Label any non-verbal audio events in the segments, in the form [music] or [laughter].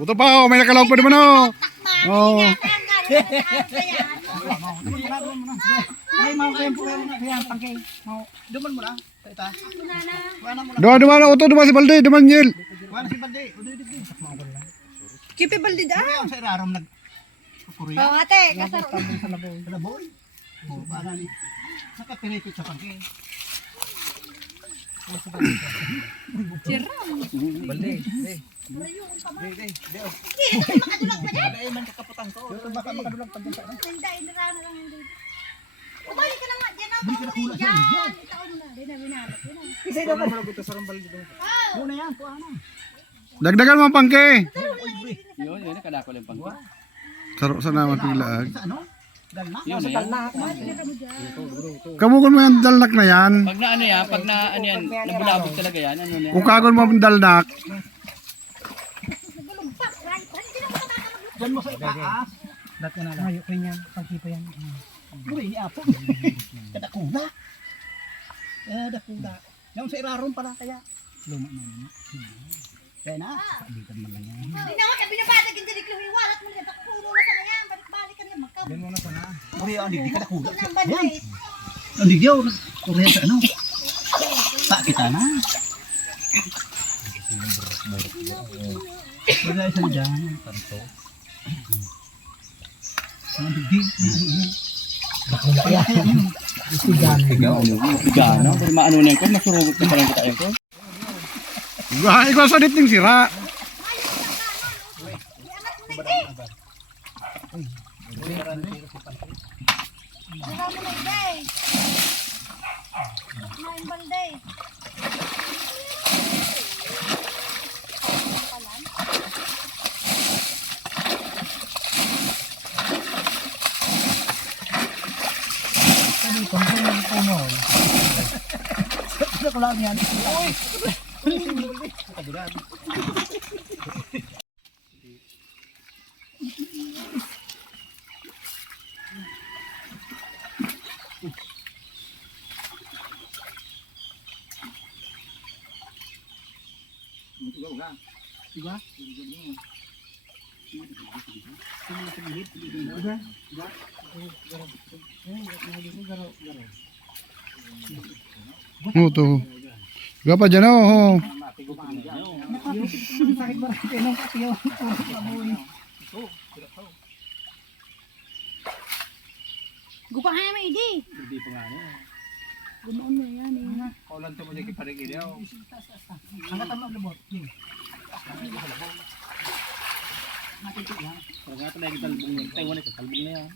Buto pa, oh, may nakalawag pa naman, oh. Oh. [laughs] Duman mo na. Wala mo na. Duman, duman, uto, duman si Balde, duman Yel. Wala si Balde. Udo, udo. Kipi baldi da. Sa irarom nag... Kukuruya. Oh, ate, kasar. Sa laboy. Sa laboy. Oh, bala ni. Sa. Balde. Balde. Balde. Balde. Balde. sa ano. Hindi, hindi na lang hindi. Umalik ka na nga dyan ako. Hindi ka nakula siya. Yan. Ikaw mo na. Di na binalak. Yun na. Kasi daw ba? Malagot sa balde doon. Muna yan. Kuha na. Dagdagan mo ang pangke. Yun, yun, nakadako lang pang Saro sa naman piglaag. Sa ano? Galna? Yun na yan. Kamugon mo yung dalnak na yan. Pag na ano yan, pag na ano yan, nabulabog talaga yan, ano yan. Kung kagon mo ang dalnak. Diyan mo sa itaas. Ka na lang. Ayoko yan. Pagkipa yan. Buri, apo. Kadakula. Eh, dakula. Yung sa iraron pala kaya. Luma na naman. Kaya na. Sabitan man lang yan. Hindi na ako binabatag hindi ni Chloe walat mo na puno na sana yan. Balik-balik ka na magkab. Diyan mo na sana. Buri, ang digdi. Ito nang bandit. Ang digdi, oh. Sa ano. Pa kita na. Wala isang dyan. Tanto. Ang digdi. Yan. Gana, pero maano na yan ko, masurugot na parang kita yan ko. ah, ikaw sa diting sira. Marami na iday. Main balday. Ano ko lang yan? Oh, to. Gapa dyan, oh. Sakit ba rin kayo ng katiyo? Gupahan naman idi. Hindi pa nga ano. Gumaon na yan eh. Kaulan to mo siya kiparigil yaw. Ang katama lubot. Kung nga talaga talbong niya, tayo wala sa talbong na yan.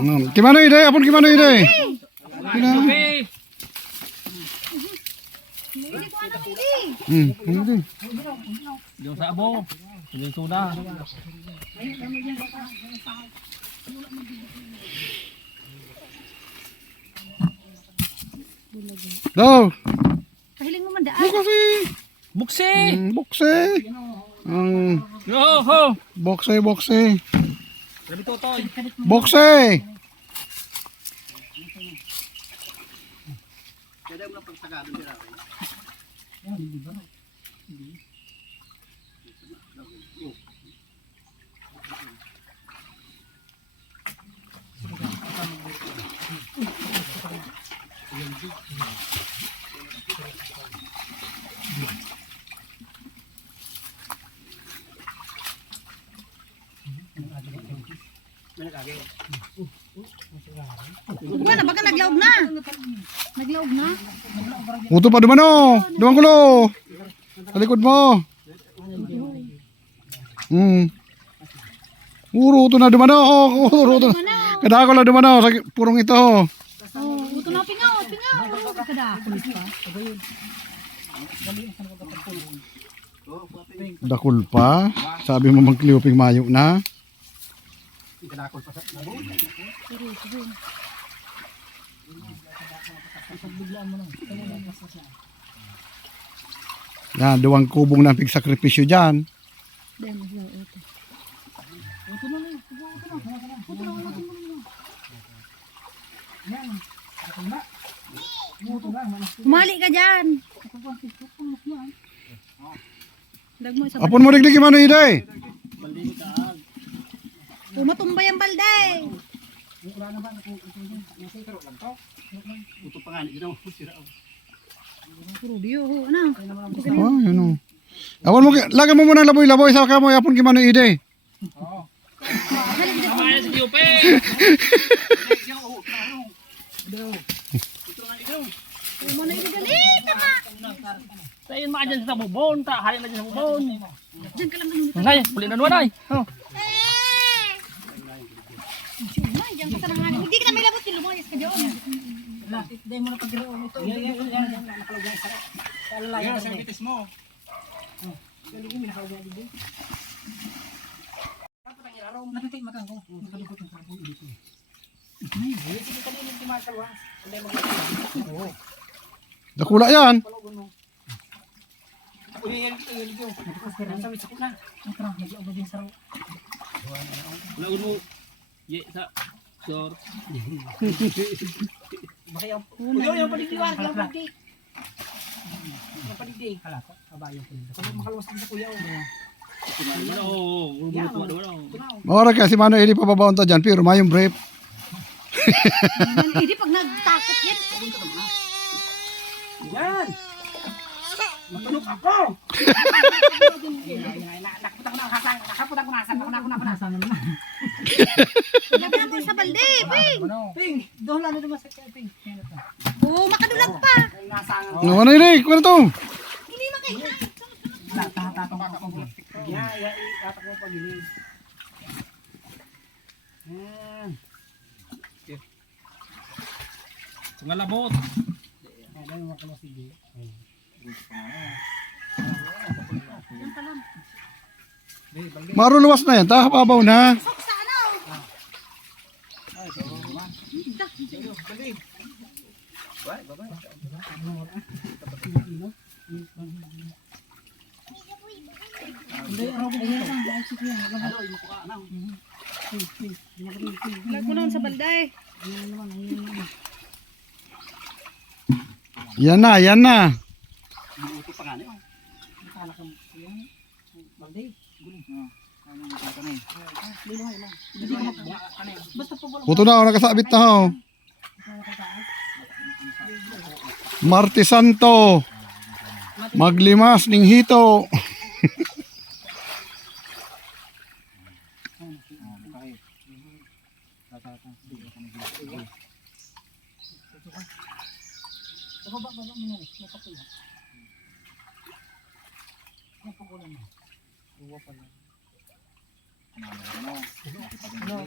Hmm. Kimano ide? Apon kimano ide? Kina? Hindi ko anak idi. Hmm, ano din? Diyo sa abo. Daw. Kahiling mo man daan. Kasi. Buksi! Hmm, bokse. Ang Yo ho! bokse, bokse. Grabe to toy. Bokse. Wala, baka naglaog na. Naglaog na. Uto pa duman, oh. Duman kulo. Sa likod mo. Hmm. Uro to na duman, oh. Uro to. Kada ko lang duman, oh. Sa purong ito, oh. Dakul pa. Sabi mo magkliyoping mayo na. Kadakol pa sa Yan, duwang kubong na pigsakripisyo dyan. Ito. Umali ka dyan. Apon mo digdig man ide. Umatumbay ang balde. Ito pa nga, ito. Sira. Puro diyo. Ano? Oh, yun oh. Apon mo lagay mo muna ng laboy-laboy sa kamo apon kimano ide. Kamaya sa Yupe! Mo na igali. Tama. Tayo mga dyan sa bubon, ta, halin na dyan sa bubon. Diyan ka lang ganun. Ngay, puli na naman ay. Oh. Diyan ka sa nanganin. Hindi ka na may labot. Lumayas ka dyan. Hindi mo na pagkiraon ito. Yan, yan, yan. Nakalagay sa Yan, sa bitis mo. Nakikita magang ko. Nakalipot ang sarap dito. Ay, sige kanina. Hindi mo Dakula yan. Mawara ka si Mano Eli pababaon ta dyan pero mayong brief. Hindi pag yan. Yan! Matulog ako! Nakaputan ko na, hasang, nakaputan ko na, hasang, ako na, ako na, na. Hasang na. Lagyan mo sa balde. Ping. Ping! Doon lang naman sa kaya, Ping. Oo, makadulag pa. Nasang. Ano ano ini? Kuno to. Hindi makita. Tatatong ako. Ya, ya, itatak mo pagiling. Yan. Mga labot. Yan, yan yung mga sige. Maro luwas na yan. Ta pabaw na. Sok sa ano? Ano ko yan? Ay, sige yan. Ano, Lag mo naman sa balde. Yan na, yan na. Ito pa nga niyo. Nakala ka yan. Basta po ako nakasabit na ho. Marte Santo. Maglimas ning hito.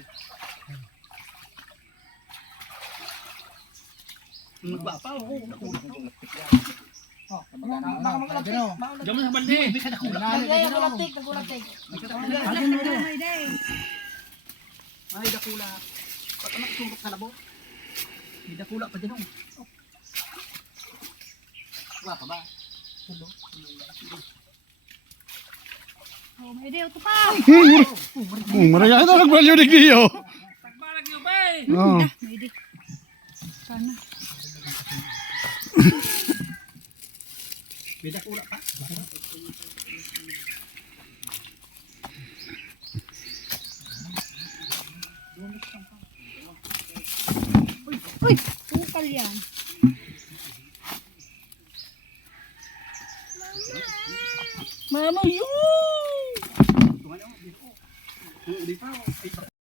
Magbapa ako. Oh, Diyan mo sa balde. Nagulaptik, nagulaptik. Ay, dakula. Pag anak sulok sa labo. May dakula pa din. oh. Pa ba? Tulo. Oh, may idea ito pa. Oh, maraya ito nagbalyo digdi yo. Pagbalag Yupe! Oh. May idea. Sana. May dakula pa. Uy, tukal yan. Mama, yun!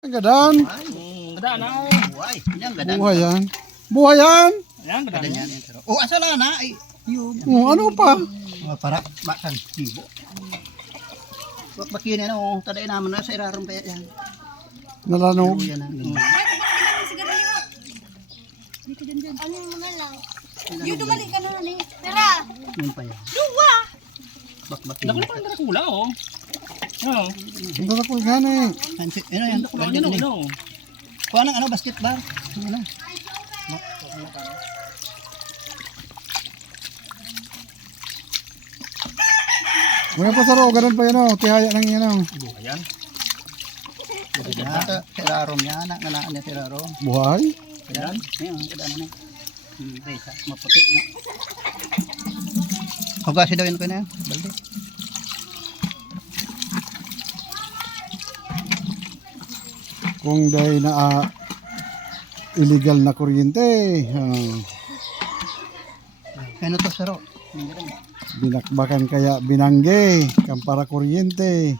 Gadan. Hmm, gada na. Buhay. Yan, gadan. Buhay yan. Buhay yan. Na. yan. Oh, asa lang na? Ay, yun. Oh, ano pa? Oh, para masan tibo. Bakini na oh, taday naman na sa irarom kaya yan. Nalanog. Yan ang. Dyan. Ano mo na lang? Yung dumali ka na ni. Tara. Yan pa yan. Duwa. Bak bakini. Dako na pang Dracula, oh. Oo. Ang dala ko gani. Ansi, ano yan? Dracula, Ganda ano, din. ano. Kuha ng ano, basket bar. Ano? Mga pasaro, ganun pa yan oh. Tihaya ng yan oh. Ayan. Yan, sa irarom yan. Anak nga na niya sa irarom. Buhay. Yan. Yan, kada na. Hmm, maputi na. Hugasin daw yun ko na yan. Balde. Kung dahil na ah, illegal na kuryente, ah, Ano to, saro? binakbakan kaya binangge, kampara kuryente.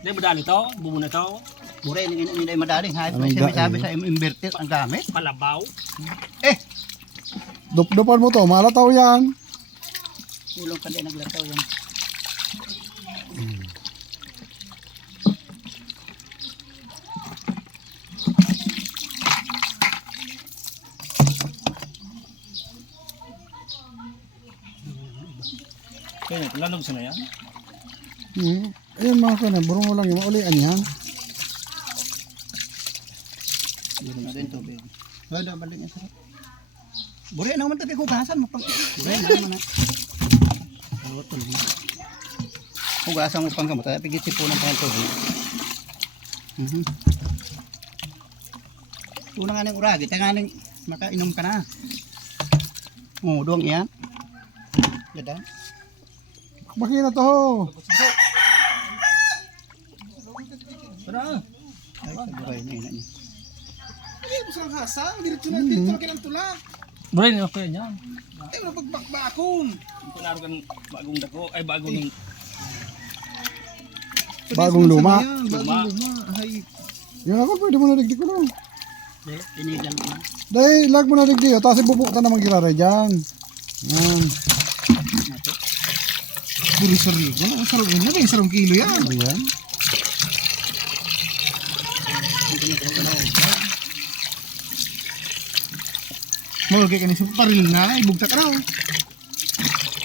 Hindi, madali to. Bumo na to. Bure, hindi hindi hindi madaling. Anong may sabi da- sabi sa inverter ang gamit. Palabaw. Eh, Dupdupan mo to, malataw yan. Ulong pa din naglataw yan. Kaya, lalag sa na yan. Hmm. Ayun mga burong mo lang yung maulian yan. Bure na rin tubig. Wala, balik yan saro. Bure, ano man tabi hugasan mo pang... Bure, ano man na. Oo, tuloy. Hugasan mo pang gamot. Pigit sipunan pa yung tubig. Mhm. Una nga ng uragi, tayo nga ng makainom ka na. Oo, doang yan. Ganda. Baki na to. Tara. Ay, sabuhay na yun. Ay, busang hasang, diretso na dito, laki ng tulak. Bro, yun okay yan. Ay, mapagbakbakong. Klaro kan bagong dako. Ay, bagong ng Bagong luma. Yan, bagong luma. Ay, Yun ako, pwede mo na digdi ko lang. Hindi, tinigal mo na. Dahil, lag mo na digdi. O, tapos ibubuktan naman girare dyan. Yan. puro sarigo. Ang sarong yun, may sarong kilo yan. Ano yan? Mawagay ka ni sa paril na, ibugta ka raw.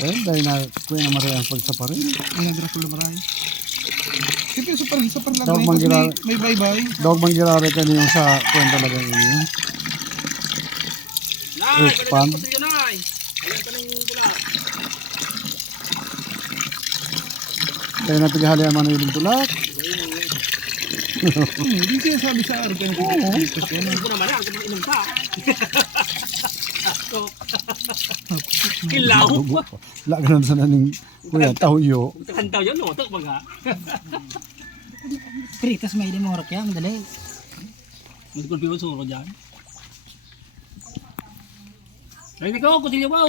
Eh, dahil na, kuya na maray ang pagsaparin. Ang nagras ko lumaray. Siyempre sa paril, sa paril lang na may, may bye-bye. Dog bang girare ka niyo sa kuwan talaga yun. Nay, ko nay. Ayan ka ng tula. Kaya na tigahalian man yung tulak. Hmm, Hindi siya sabi sa organic dito siya. Ano ko naman yan, kapag inom [laughs] ka. Kilaw. Laganan sa naning kuya, tawyo. Kantaw yun, no? Tok baga. [laughs] Pritas may limorok yan, dali. Hindi ko piyo suro dyan. Ay, ikaw, kutin niyo ba?